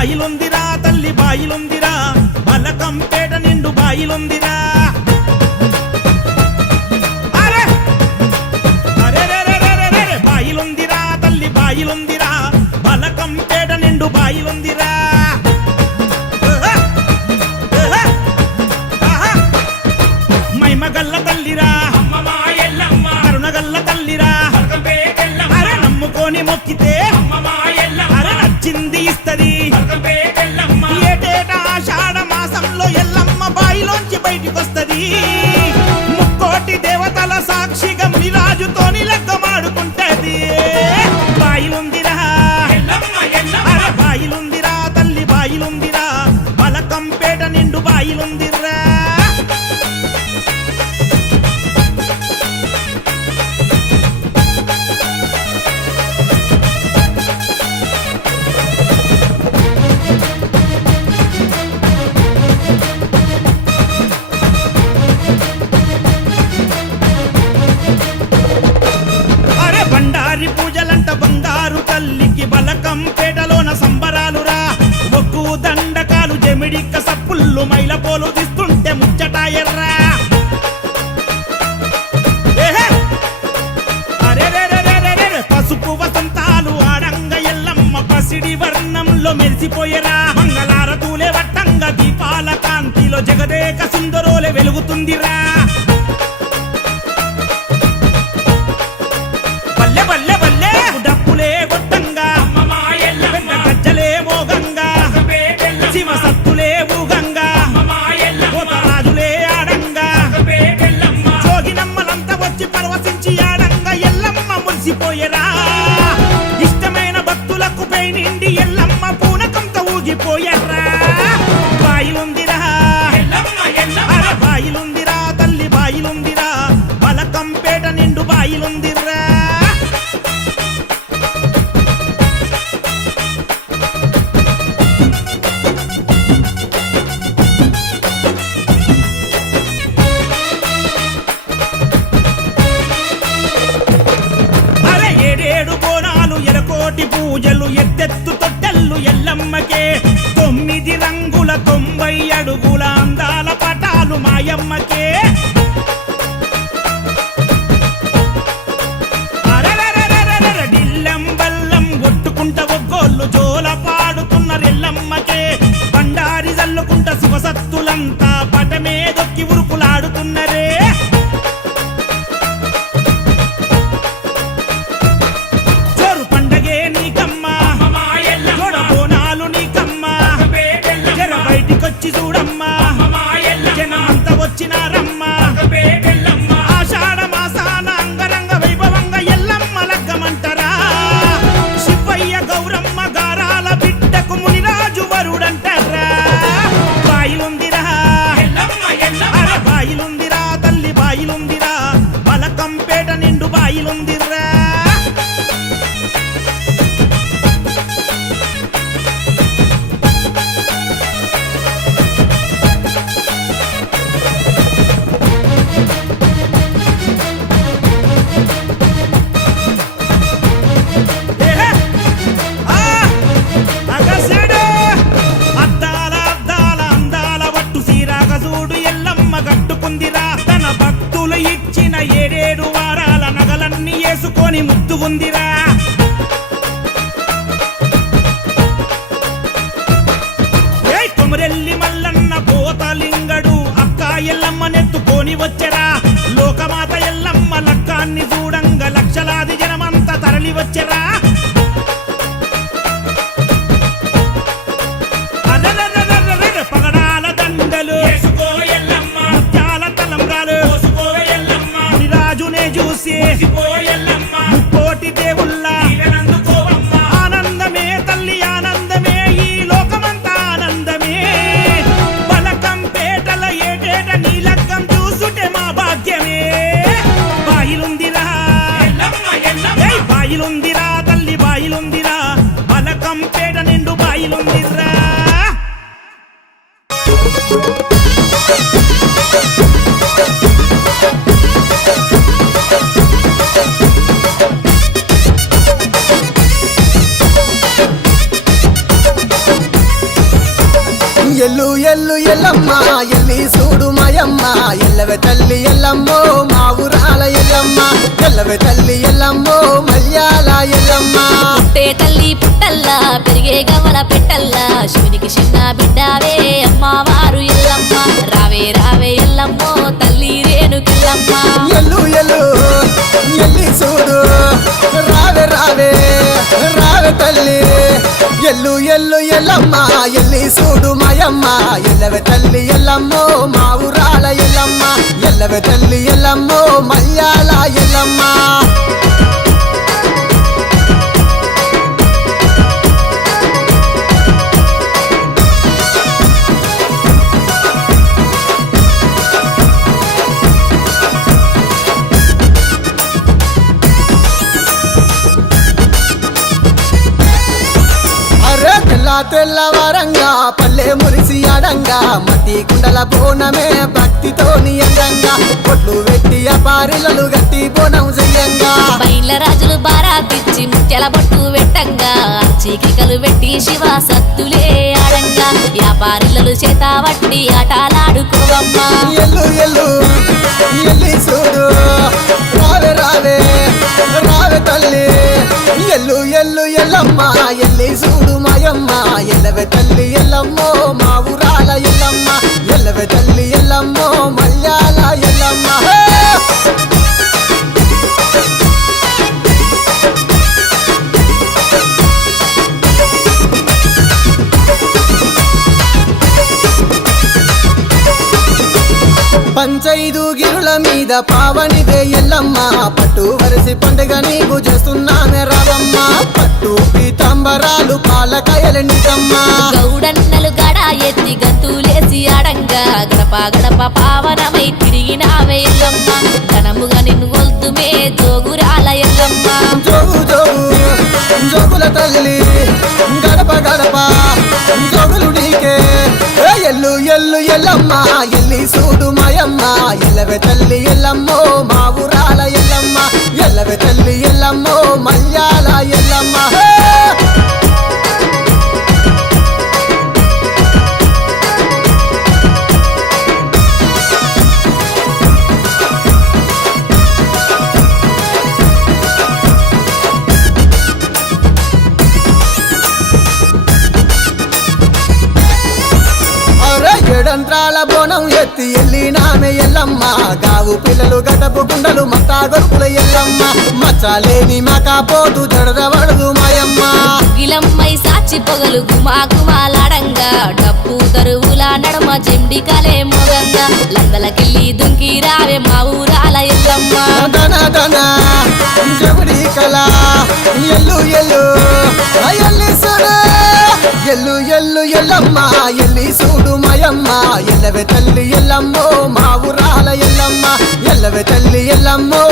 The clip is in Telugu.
బాయిలుందిరా తల్లి బాయిలుందిరా బలకంపేట నిండు బాయిలుందిరా బాయిలుందిరా తల్లి బాయిలుందిరా బలకంపేట నిండు బాయిలుందిరా మైమగల్ల తల్లిరా కరుణగల్ల తల్లిరా అరే నమ్ముకొని మొక్కితే అరే నచ్చింది ఇస్తది ఏటేటా ఆషాఢ మాసంలో ఎల్లమ్మ బాయిలోంచి బయటికొస్తది ముక్కోటి దేవతల సాక్షిగా మునిరాజుతోని లెక్కమాడుకుంటది బాయిలుందిరా అరే బాయిలుందిరా తల్లి బాయిలుందిరా బలకంపేట నిండు బాయిలుందిరా పూజలంట బంగారు తల్లికి బలకంపేటలోన సంబరాలురా ఒక్కు దండకాలు జమిడిక్క సప్పుళ్ళు మైల పోలు తీస్తుంటే ముచ్చటాయర్రా పసుపు వసంతాలు ఆడంగ ఎల్లమ్మ పసిడి వర్ణంలో మెరిసిపోయేరా మంగళారతూలే వట్టంగ దీపాల కాంతిలో జగదేక సుందరోలే వెలుగుతుందిరా పోయరా ఇష్టమైన భక్తులకు పై నిండి ఎల్లమ్మ పూనకంతో ఊగిపోయరా బాయిలుందిరా అరే బాయిలుందిరా తల్లి బాయిలుందిరా బలకంపేట నిండు బాయిలుందిరా పూజలు ఎత్తెత్తు తొట్టెల్లు ఎల్లమ్మకే 9 రంగుల 90 అడుగుల అందాల పటాలు మాయమ్మకే డిల్లం బల్లం కొట్టుకుంట ఒగ్గోళ్ళు జోల పాడుతున్న రెల్లమ్మకే బండారి జల్లుకుంట శివసత్తులంతా పటమే దొక్కి ఉరుకులాడుతున్నరే చూడమ్మా జనమంతా వచ్చినారమ్మా ఆషాఢ మాసాన అంగరంగ వైభవంగ ఎల్లమ్మ లగ్గమంటరా శివయ్య గౌరమ్మ గారాల బిడ్డకు మునిరాజు వరుడంటరా బాయిలుందిరా అరే బాయిలుందిరా తల్లి బాయిలుందిరా బలకంపేట నిండు బాయిలుందిరా తన భక్తులు ఇచ్చిన 7 వారాల నగలన్నీ వేసుకొని ముద్దుగుందిరా కొమరెల్లి మల్లన్న పోతలింగడు అక్క ఎల్లమ్మ నెత్తుకొని వచ్చరా లోకమాత ఎల్లమ్మ లక్కాన్ని చూడంగ లక్షలాది జనమంతా తరలి వచ్చరా పగడాల దండలు చూసి ముక్కోటి దేవుళ్ళ ఆనందమే తల్లి ఆనందమే ఈ లోకమంతా ఆనందమే బలకంపేటల ఏటేట నీ లగ్గం చూసుటే మా భాగ్యమే బాయిలుందిరా బాయిలుందిరా తల్లి బాయిలుందిరా బలకంపేట నిండు బాయిలుందిరా ఎల్లు ఎల్లు ఎల్లమ్మ ఎల్లి చూడు మాయమ్మ ఎల్లవే తల్లి ఎల్లమ్మో మా ఊరాల ఎల్లమ్మ ఎల్లవే తల్లి ఎల్లమ్మో మల్యాల ఎల్లమ్మ పుట్టే తల్లి పుట్టల్లా పెరిగే గవల పెట్టల్లా శివునికి చిన్న బిడ్డావే అమ్మవారు ఎల్లమ్మ రావే రావే ఎల్లమ్మో తల్లి రేణుకెల్లమ్మ ఎల్లు ఎల్లు ఎల్లి చూడు రావే రావే రావే తల్లి ఎల్లు ఎల్లు ఎల్లమ్మ ఎల్లి చూడు మాయమ్మ ఎల్లవే తల్లి ఎల్లమ్మో మా ఊరాల ఎల్లమ్మ ఎల్లవే తల్లి ఎల్లమ్మో మల్యాల ఎల్లమ్మ తెల్లవారంగా పల్లె మురిసి అడంగా మట్టి కుండల బోనమే భక్తితోని అందంగా పొట్లు వెట్టి అపారిలలు గట్టి బోనం చెయ్యంగా బయళ్ళ రాజులు బారాతిచ్చి ముత్యాల బొట్టు పెట్టంగా చీకికలు పెట్టి శివ సత్తులే ఆడంగా వ్యాపారులు చేత వట్టి ఆటలాడుకోవమ్మా ఎల్లు ఎల్లు ఎల్లి చూడు రావే రావే రావే తల్లి ఎల్లు ఎల్లు ఎల్లమ్మ ఎల్లి చూడు మాయమ్మ ఎల్లవే తల్లి ఎల్లమ్మో మా ఊరాల ఎల్లమ్మ ఎల్లవే తల్లి ఎల్లమ్మో మల్యాల ఎల్లమ్మ పంచైదు గిరుల మీద పావనిదే ఎల్లమ్మ పట్టు వరిసి పండుగ నీకు చేస్తున్నామే రావమ్మ పట్టు పీతాంబరాలు పాలకాయలు నిజమ్మ గౌడన్నలు గడ ఎత్తి గంతులేసి ఆడంగా గడప గడప పావనమై తిరిగినావే ఎల్లమ్మ ఘనముగా నిన్ను గొల్తుమే జోగురాల ఎల్లమ్మ జోగు జోగు జోగుల తల్లి గడప గడప జోగులు నీకే ఎల్లు ఎల్లు ఎల్లమ్మ ఎల్లి చూడు మాయమ్మ ఎల్లవే తల్లి ఎల్లమ్మో మా ఊరాల ఎల్లమ్మ ఎల్లవే తల్లి ఎల్లమ్మో మల్యాల ఎల్లమ్మ ఏడంత్రాల బోనం ఎత్తి ఎల్లినామె ఎల్లమ్మ గావు పిల్లలు గడపు గుండలు మత్తా గొరుపుల ఎల్లమ్మ మచ్చలేని మకాపోతు జడదవడదు మాయమ్మ గిలమ్మై సాచి పొగలు గుమా గుమాలాడంగా డప్పు దరువుల నడమ చెండికలే మొగంగా లందలకెళ్ళి దుంకి రావే మా ఊరాల ఎల్లమ్మ దన దన జగుడి కళ ఎల్లు ఎల్లు ఎల్లి చూడు ఎల్లు ఎల్లు ఎల్లమ్మ ఎల్లి చూడు మాయమ్మ ఎల్లవే తల్లి ఎల్లమ్మో మా ఊరాల ఎల్లమ్మ ఎల్లవే తల్లి ఎల్లమ్మో